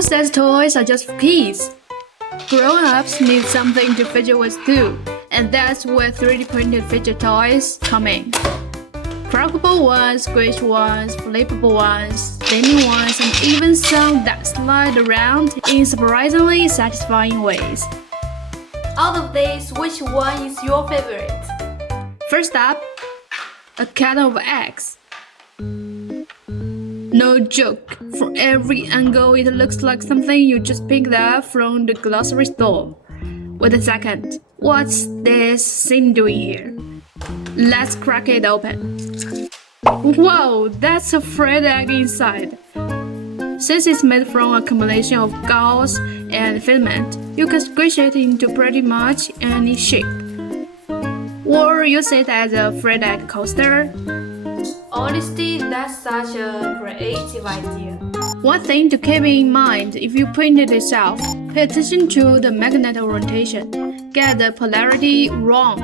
Who says toys are just for kids? Grown-ups need something to fidget with too, and that's where 3D printed fidget toys come in. Crackable ones, squish ones, flippable ones, spinning ones, and even some that slide around in surprisingly satisfying ways. Out of these, which one is your favorite? First up, a carton of eggs. No joke, from every angle it looks like something you just picked up from the grocery store. Wait a second, what's this sim doing here? Let's crack it open. Whoa, that's a fried egg inside. Since it's made from a combination of gauze and filament, you can squish it into pretty much any shape. Or use it as a fried egg coaster. Honestly, that's such a creative idea. One thing to keep in mind if you print it yourself, pay attention to the magnetic rotation. Get the polarity wrong,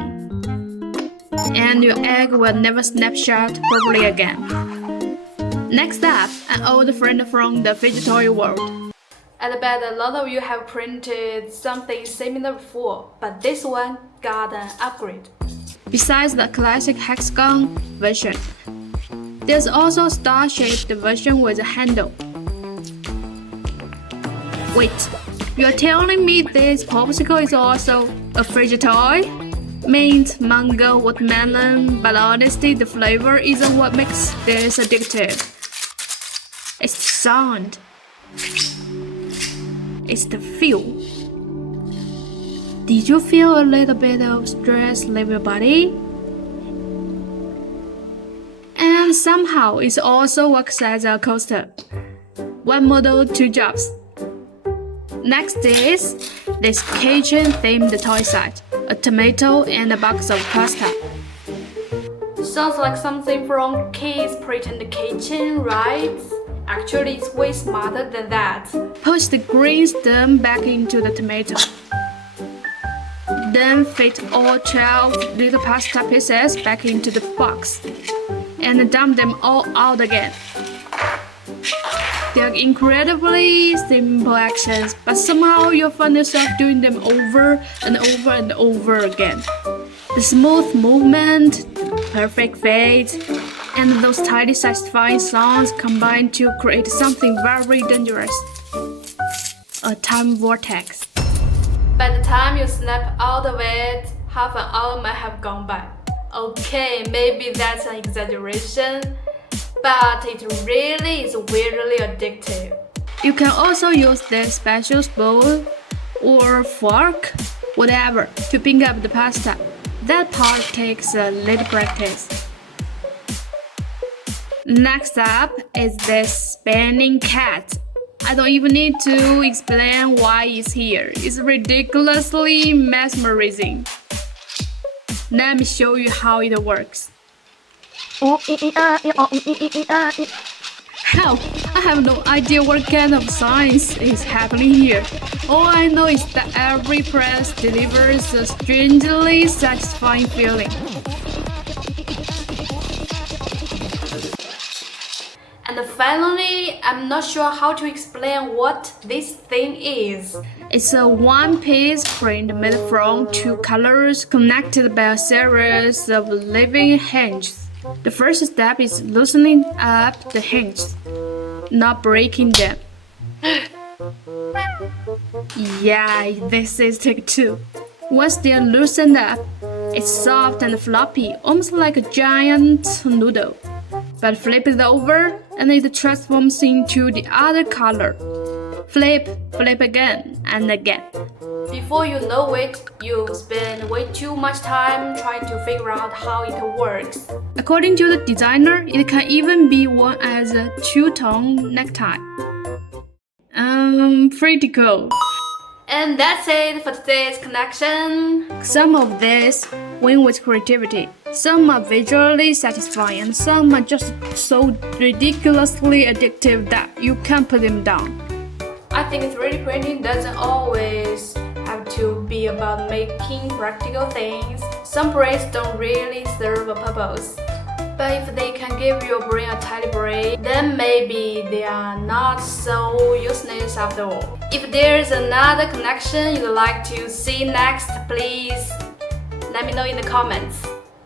and your egg will never snapshot properly again. Next up, an old friend from the fidget toy world. I bet a lot of you have printed something similar before, but this one got an upgrade. Besides the classic hexagon version, there's also a star-shaped version with a handle. Wait, you're telling me this popsicle is also a fidget toy? Mint, mango, watermelon, but honestly the flavor isn't what makes this addictive. It's the sound. It's the feel. Did you feel a little bit of stress leave your body? And somehow it also works as a coaster. One model, two jobs. Next is this kitchen-themed toy set. A tomato and a box of pasta. Sounds like something from Kids Pretend Kitchen, right? Actually, it's way smarter than that. Push the green stem back into the tomato. Then fit all 12 little pasta pieces back into the box. And dump them all out again. They're incredibly simple actions, but somehow you'll find yourself doing them over and over and over again. The smooth movement, perfect fade, and those tiny satisfying sounds combine to create something very dangerous. A time vortex. By the time you snap out of it, half an hour might have gone by. Okay, maybe that's an exaggeration, but it really is weirdly addictive. You can also use this special spoon or fork, whatever, to pick up the pasta. That part takes a little practice. Next up is this spinning cat. I don't even need to explain why it's here. It's ridiculously mesmerizing. Let me show you how it works. Help! I have no idea what kind of science is happening here. All I know is that every press delivers a strangely satisfying feeling. And finally, I'm not sure how to explain what this thing is. It's a one-piece print made from two colors connected by a series of living hinges. The first step is loosening up the hinges, not breaking them. Yeah, this is take two. Once they're loosened up, it's soft and floppy, almost like a giant noodle. But flip it over and it transforms into the other color. Flip, flip again and again. Before you know it, you spend way too much time trying to figure out how it works. According to the designer, it can even be worn as a two-tone necktie. Pretty cool. And that's it for today's connection. Some of these win with creativity. Some are visually satisfying and some are just so ridiculously addictive that you can't put them down. I think 3D printing doesn't always have to be about making practical things. Some prints don't really serve a purpose. But if they can give your brain a tiny break, then maybe they are not so useless after all. If there's another connection you'd like to see next, please let me know in the comments.